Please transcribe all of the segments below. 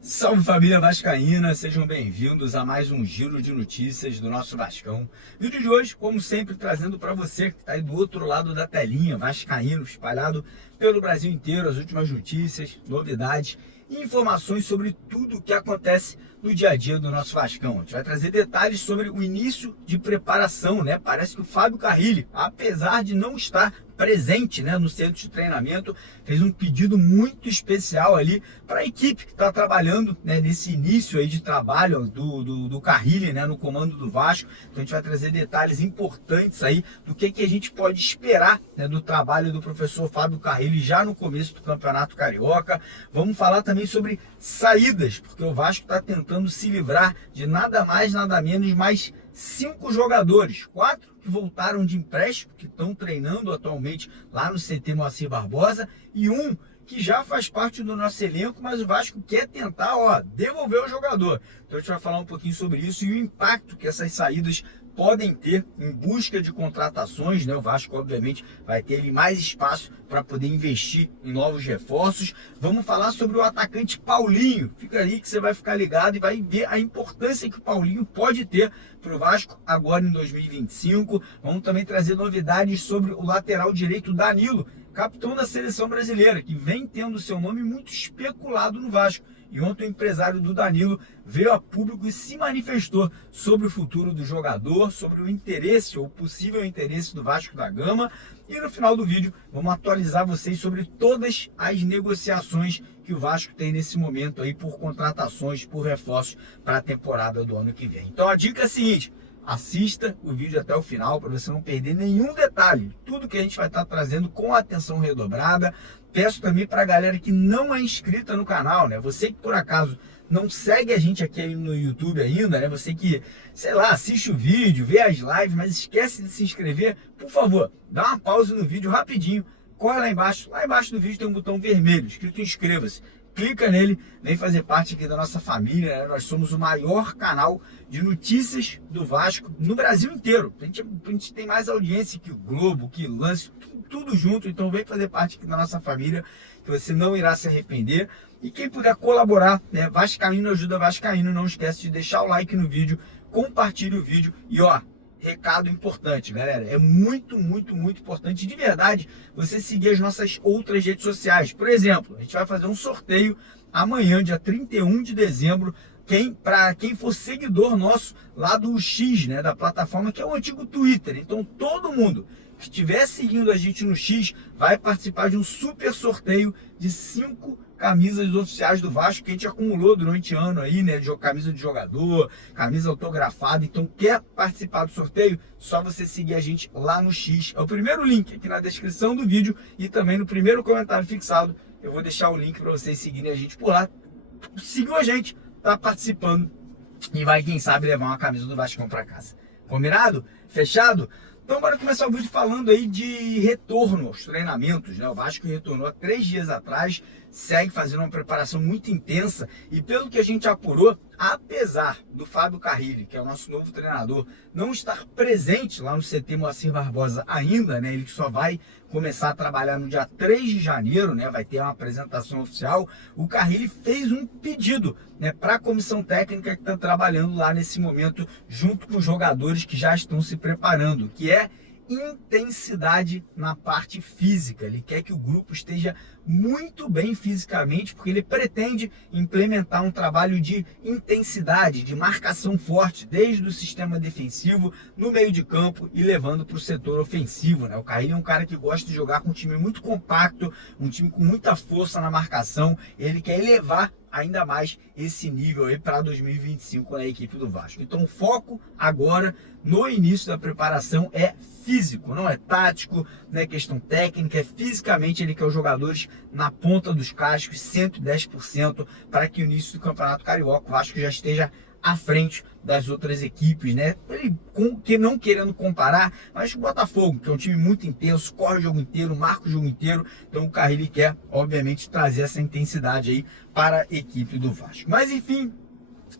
Salve família vascaína, sejam bem-vindos a mais um giro de notícias do nosso Vascão. Vídeo de hoje, como sempre, trazendo para você que está aí do outro lado da telinha, vascaíno, espalhado pelo Brasil inteiro, as últimas notícias, novidades e informações sobre tudo o que acontece no dia a dia do nosso Vascão. A gente vai trazer detalhes sobre o início de preparação, né? Parece que o Fábio Carrilli, apesar de não estar presente, né, no centro de treinamento, fez um pedido muito especial ali para a equipe que está trabalhando, né, nesse início aí de trabalho do Carrilli, né, no comando do Vasco. Então a gente vai trazer detalhes importantes aí do que a gente pode esperar, né, do trabalho do professor Fábio Carrilli já no começo do Campeonato Carioca. Vamos falar também sobre saídas, porque o Vasco está tentando se livrar de nada mais, nada menos, mais 5 jogadores, 4 que voltaram de empréstimo, que estão treinando atualmente lá no CT Moacir Barbosa, e um que já faz parte do nosso elenco, mas o Vasco quer tentar, devolver o jogador. Então a gente vai falar um pouquinho sobre isso e o impacto que essas saídas podem ter em busca de contratações, né? O Vasco, obviamente, vai ter ali mais espaço para poder investir em novos reforços. Vamos falar sobre o atacante Paulinho. Fica aí que você vai ficar ligado e vai ver a importância que o Paulinho pode ter para o Vasco agora em 2025. Vamos também trazer novidades sobre o lateral direito Danilo, capitão da seleção brasileira, que vem tendo seu nome muito especulado no Vasco. E ontem o empresário do Danilo veio a público e se manifestou sobre o futuro do jogador, sobre o interesse ou possível interesse do Vasco da Gama. E no final do vídeo vamos atualizar vocês sobre todas as negociações que o Vasco tem nesse momento aí por contratações, por reforços para a temporada do ano que vem. Então a dica é a seguinte: assista o vídeo até o final para você não perder nenhum detalhe. Tudo que a gente vai estar trazendo com atenção redobrada. Peço também para a galera que não é inscrita no canal, né? Você que por acaso não segue a gente aqui no YouTube ainda, né? Você que, sei lá, assiste o vídeo, vê as lives, mas esquece de se inscrever, por favor, dá uma pausa no vídeo rapidinho, corre lá embaixo do vídeo tem um botão vermelho, escrito inscreva-se. Clica nele, vem fazer parte aqui da nossa família, né? Nós somos o maior canal de notícias do Vasco no Brasil inteiro. A gente tem mais audiência que o Globo, que o Lance, tudo junto. Então vem fazer parte aqui da nossa família, que você não irá se arrepender. E quem puder colaborar, né? Vascaíno ajuda Vascaíno. Não esquece de deixar o like no vídeo, compartilhe o vídeo e recado importante, galera, é muito importante de verdade você seguir as nossas outras redes sociais. Por exemplo, a gente vai fazer um sorteio amanhã, dia 31 de dezembro, para quem for seguidor nosso lá do X, né, da plataforma que é o antigo Twitter. Então todo mundo que estiver seguindo a gente no X vai participar de um super sorteio de 5 camisas oficiais do Vasco que a gente acumulou durante o ano aí, né? Camisa de jogador, camisa autografada. Então, quer participar do sorteio? Só você seguir a gente lá no X. É o primeiro link aqui na descrição do vídeo e também no primeiro comentário fixado. Eu vou deixar o link para vocês seguirem a gente por lá. Seguiu a gente, tá participando e vai, quem sabe, levar uma camisa do Vascão para casa. Combinado? Fechado? Então bora começar o vídeo falando aí de retorno aos treinamentos, né? O Vasco retornou há 3 dias atrás, segue fazendo uma preparação muito intensa e pelo que a gente apurou, apesar do Fábio Carrilli, que é o nosso novo treinador, não estar presente lá no CT Moacir Barbosa ainda, né? Ele só vai começar a trabalhar no dia 3 de janeiro, né? Vai ter uma apresentação oficial. O Carrilli fez um pedido, né, para a comissão técnica que está trabalhando lá nesse momento, junto com os jogadores que já estão se preparando, que é intensidade na parte física. Ele quer que o grupo esteja muito bem fisicamente, porque ele pretende implementar um trabalho de intensidade, de marcação forte, desde o sistema defensivo, no meio de campo e levando para o setor ofensivo, né? O Carrilli é um cara que gosta de jogar com um time muito compacto, um time com muita força na marcação. Ele quer elevar ainda mais esse nível aí para 2025 na equipe do Vasco. Então o foco agora no início da preparação é físico, não é tático, não é questão técnica, é fisicamente. Ele quer os jogadores na ponta dos cascos, 110%, para que o início do Campeonato Carioca o Vasco já esteja à frente das outras equipes, né? Ele, que não querendo comparar, mas o Botafogo, que é um time muito intenso, corre o jogo inteiro, marca o jogo inteiro. Então o Carrilli quer, obviamente, trazer essa intensidade aí para a equipe do Vasco. Mas enfim,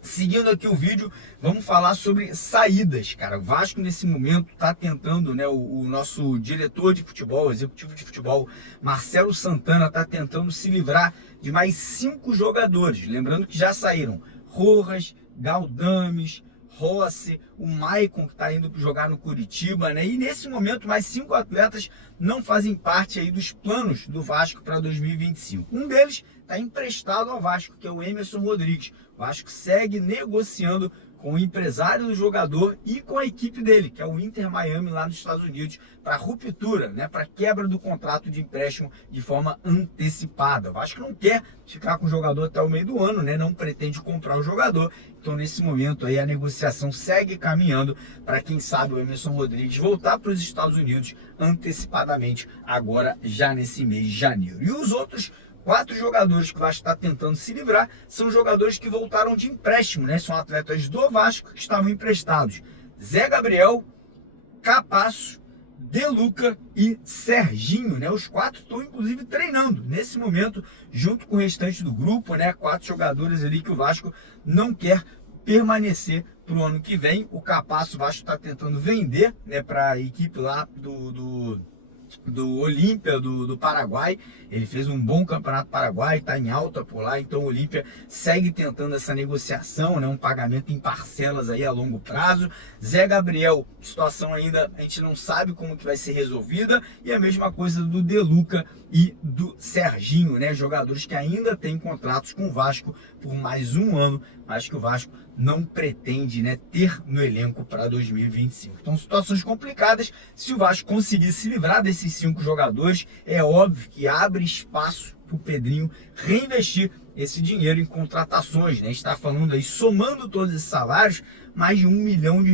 Seguindo aqui o vídeo, vamos falar sobre saídas, cara. O Vasco nesse momento está tentando, né? O nosso diretor de futebol, executivo de futebol, Marcelo Santana, está tentando se livrar de mais 5 jogadores. Lembrando que já saíram Rojas, Galdames, Rossi, o Maicon, que está indo jogar no Curitiba, né? E nesse momento mais 5 atletas não fazem parte aí dos planos do Vasco para 2025. Um deles está emprestado ao Vasco, que é o Emerson Rodrigues. O Vasco segue negociando com o empresário do jogador e com a equipe dele, que é o Inter Miami lá nos Estados Unidos, para ruptura, né, para quebra do contrato de empréstimo de forma antecipada. O Vasco não quer ficar com o jogador até o meio do ano, né, não pretende comprar o jogador. Então, nesse momento aí, a negociação segue caminhando para, quem sabe, o Emerson Rodrigues voltar para os Estados Unidos antecipadamente, agora já nesse mês de janeiro. E os outros 4 jogadores que o Vasco está tentando se livrar são jogadores que voltaram de empréstimo, né? São atletas do Vasco que estavam emprestados. Zé Gabriel, Capasso, De Luca e Serginho, né? Os 4 estão inclusive treinando nesse momento junto com o restante do grupo, né? 4 jogadores ali que o Vasco não quer permanecer para o ano que vem. O Capasso o Vasco está tentando vender, né, para a equipe lá do Olímpia do Paraguai. Ele fez um bom campeonato paraguai, está em alta por lá, então o Olímpia segue tentando essa negociação, né, um pagamento em parcelas aí a longo prazo. Zé Gabriel, situação ainda a gente não sabe como que vai ser resolvida, e a mesma coisa do De Luca e do Serginho, né, jogadores que ainda têm contratos com o Vasco por mais um ano, mas que o Vasco não pretende, né, ter no elenco para 2025. Então, situações complicadas. Se o Vasco conseguir se livrar desses 5 jogadores, é óbvio que abre espaço para o Pedrinho reinvestir esse dinheiro em contratações, né? A gente está falando aí, somando todos esses salários, mais de R$1 milhão.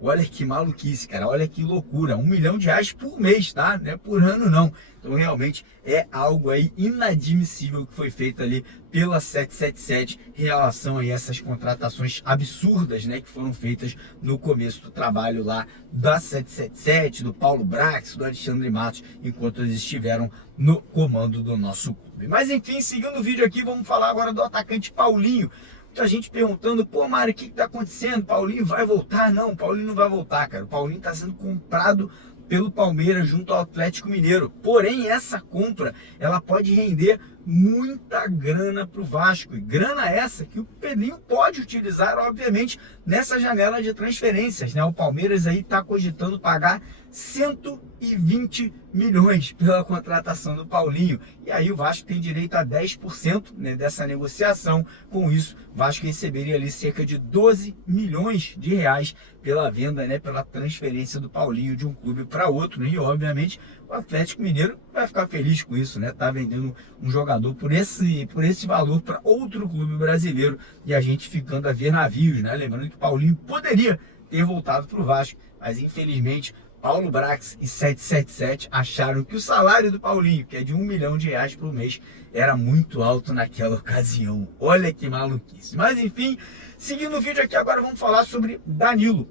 Olha que maluquice, cara, olha que loucura, R$1 milhão por mês, tá? Não é por ano não. Então realmente é algo aí inadmissível que foi feito ali pela 777 em relação a essas contratações absurdas, né, que foram feitas no começo do trabalho lá da 777, do Paulo Brax, do Alexandre Matos, enquanto eles estiveram no comando do nosso clube. Mas enfim, seguindo o vídeo aqui, vamos falar agora do atacante Paulinho. Muita gente perguntando, pô, Mário, o que está acontecendo? Paulinho vai voltar? Não, Paulinho não vai voltar, cara. O Paulinho está sendo comprado pelo Palmeiras junto ao Atlético Mineiro. Porém, essa compra, ela pode render muita grana para o Vasco. E grana essa que o Pedrinho pode utilizar, obviamente, nessa janela de transferências, né? O Palmeiras aí está cogitando pagar 120 milhões pela contratação do Paulinho. E aí o Vasco tem direito a 10%, né, dessa negociação. Com isso, o Vasco receberia ali cerca de 12 milhões de reais pela venda, né, pela transferência do Paulinho de um clube para outro, né? E obviamente o Atlético Mineiro vai ficar feliz com isso, né? Tá vendendo um jogador por esse valor para outro clube brasileiro, e a gente ficando a ver navios, né? Lembrando que o Paulinho poderia ter voltado para o Vasco, mas infelizmente Paulo Brax e 777 acharam que o salário do Paulinho, que é de R$1 milhão por mês, era muito alto naquela ocasião. Olha que maluquice. Mas enfim, seguindo o vídeo aqui agora, vamos falar sobre Danilo.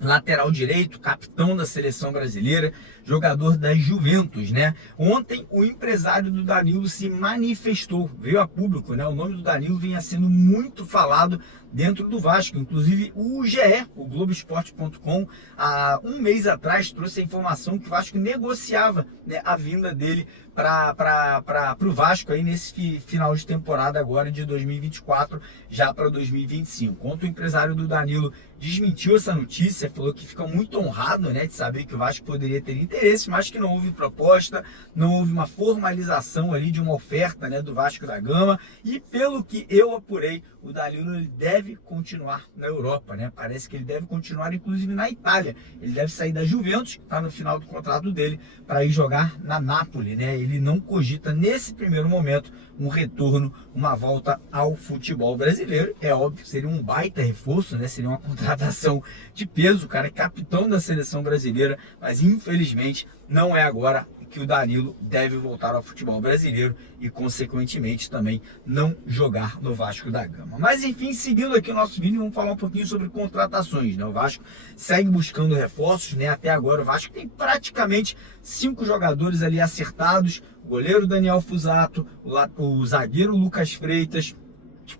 Lateral direito, capitão da seleção brasileira, jogador da Juventus, né? Ontem o empresário do Danilo se manifestou, veio a público, né? O nome do Danilo vinha sendo muito falado dentro do Vasco. Inclusive o GE, o Globoesporte.com, há um mês atrás trouxe a informação que o Vasco negociava, né, a vinda dele para o Vasco aí nesse final de temporada agora de 2024, já para 2025. Ontem o empresário do Danilo desmentiu essa notícia, falou que fica muito honrado, né, de saber que o Vasco poderia ter interesse, mas que não houve proposta, não houve uma formalização ali de uma oferta, né, do Vasco da Gama. E pelo que eu apurei, o Danilo ele deve continuar na Europa, né? Parece que ele deve continuar inclusive na Itália. Ele deve sair da Juventus, que está no final do contrato dele, para ir jogar na Napoli, né? Ele não cogita nesse primeiro momento um retorno, uma volta ao futebol brasileiro. É óbvio que seria um baita reforço, né? Seria uma contratação de peso, o cara é capitão da seleção brasileira, mas infelizmente não é agora que o Danilo deve voltar ao futebol brasileiro e, consequentemente, também não jogar no Vasco da Gama. Mas, enfim, seguindo aqui o nosso vídeo, vamos falar um pouquinho sobre contratações, né? O Vasco segue buscando reforços, né? Até agora o Vasco tem praticamente 5 jogadores ali acertados: o goleiro Daniel Fusato, o zagueiro Lucas Freitas,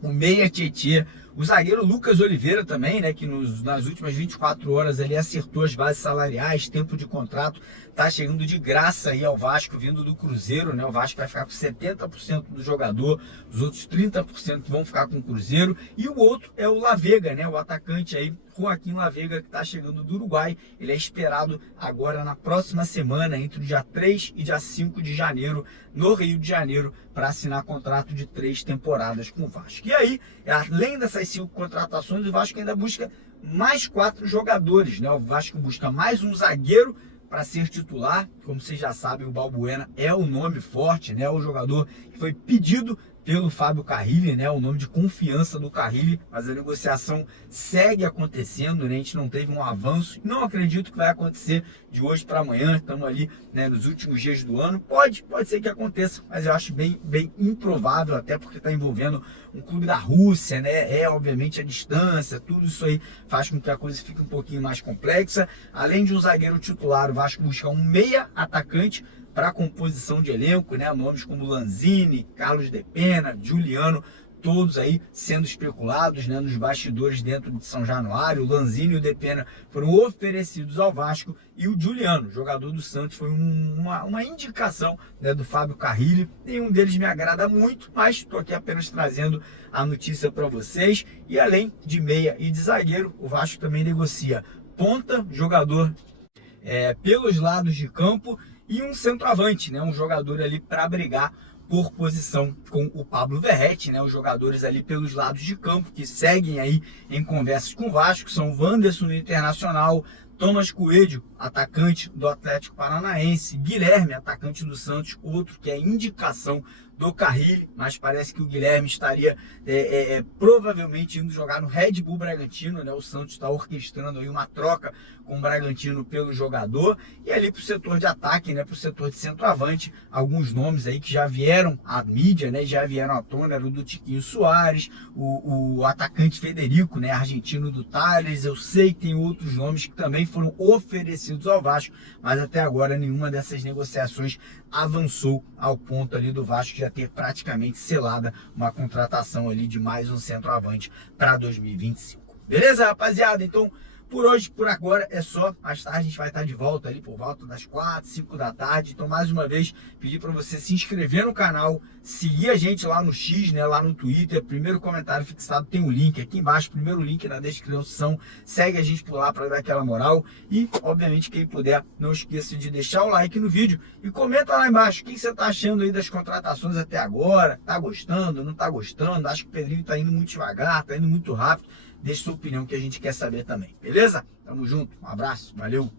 o meia Tietê, O zagueiro Lucas Oliveira também, né, que nas últimas 24 horas ele acertou as bases salariais, tempo de contrato, tá chegando de graça aí ao Vasco, vindo do Cruzeiro, né? O Vasco vai ficar com 70% do jogador, os outros 30% vão ficar com o Cruzeiro, e o outro é o Lavega, né, o atacante aí, Joaquim Lavega, que está chegando do Uruguai. Ele é esperado agora na próxima semana, entre o dia 3 e dia 5 de janeiro, no Rio de Janeiro, para assinar contrato de 3 temporadas com o Vasco. E aí, além dessas 5 contratações, o Vasco ainda busca mais 4 jogadores, né? O Vasco busca mais um zagueiro para ser titular. Como vocês já sabem, o Balbuena é o nome forte, né? O jogador que foi pedido pelo Fábio Carrilli, né, o nome de confiança do Carrilli, mas a negociação segue acontecendo, né, a gente não teve um avanço, não acredito que vai acontecer de hoje para amanhã, estamos ali, né, nos últimos dias do ano, pode ser que aconteça, mas eu acho bem improvável, até porque está envolvendo um clube da Rússia, né, obviamente a distância, tudo isso aí faz com que a coisa fique um pouquinho mais complexa. Além de um zagueiro titular, o Vasco busca um meia atacante para a composição de elenco, né? Nomes como Lanzini, Carlos de Pena, Juliano, todos aí sendo especulados, né, nos bastidores dentro de São Januário. O Lanzini e o de Pena foram oferecidos ao Vasco, e o Juliano, jogador do Santos, foi uma indicação, né, do Fábio Carrilli. Nenhum deles me agrada muito, mas estou aqui apenas trazendo a notícia para vocês. E além de meia e de zagueiro, o Vasco também negocia ponta, jogador pelos lados de campo, e um centroavante, né, um jogador ali para brigar por posição com o Pablo Verrete, né, os jogadores ali pelos lados de campo que seguem aí em conversas com o Vasco são o Wanderson no Internacional, Thomas Coelho, atacante do Atlético Paranaense, Guilherme, atacante do Santos, outro que é indicação do Carrilli, mas parece que o Guilherme estaria provavelmente indo jogar no Red Bull Bragantino, né? O Santos está orquestrando aí uma troca com o Bragantino pelo jogador. E ali para o setor de ataque, né, para o setor de centroavante, alguns nomes aí que já vieram à mídia, né, já vieram à tona, era o do Tiquinho Soares, o atacante Federico, né, argentino do Tales. Eu sei que tem outros nomes que também foram oferecidos ao Vasco, mas até agora nenhuma dessas negociações avançou ao ponto ali do Vasco já ter praticamente selada uma contratação ali de mais um centroavante para 2025. Beleza, rapaziada? Então, por hoje, por agora, é só. Mais tarde a gente vai estar de volta ali por volta das 4, 5 da tarde. Então, mais uma vez, pedir para você se inscrever no canal, seguir a gente lá no X, né, lá no Twitter. Primeiro comentário fixado tem um link aqui embaixo, primeiro link na descrição. Segue a gente por lá para dar aquela moral. E, obviamente, quem puder, não esqueça de deixar o like no vídeo e comenta lá embaixo o que você está achando aí das contratações até agora. Tá gostando, não tá gostando? Acho que o Pedrinho tá indo muito devagar, tá indo muito rápido. Deixe sua opinião que a gente quer saber também, beleza? Tamo junto, um abraço, valeu!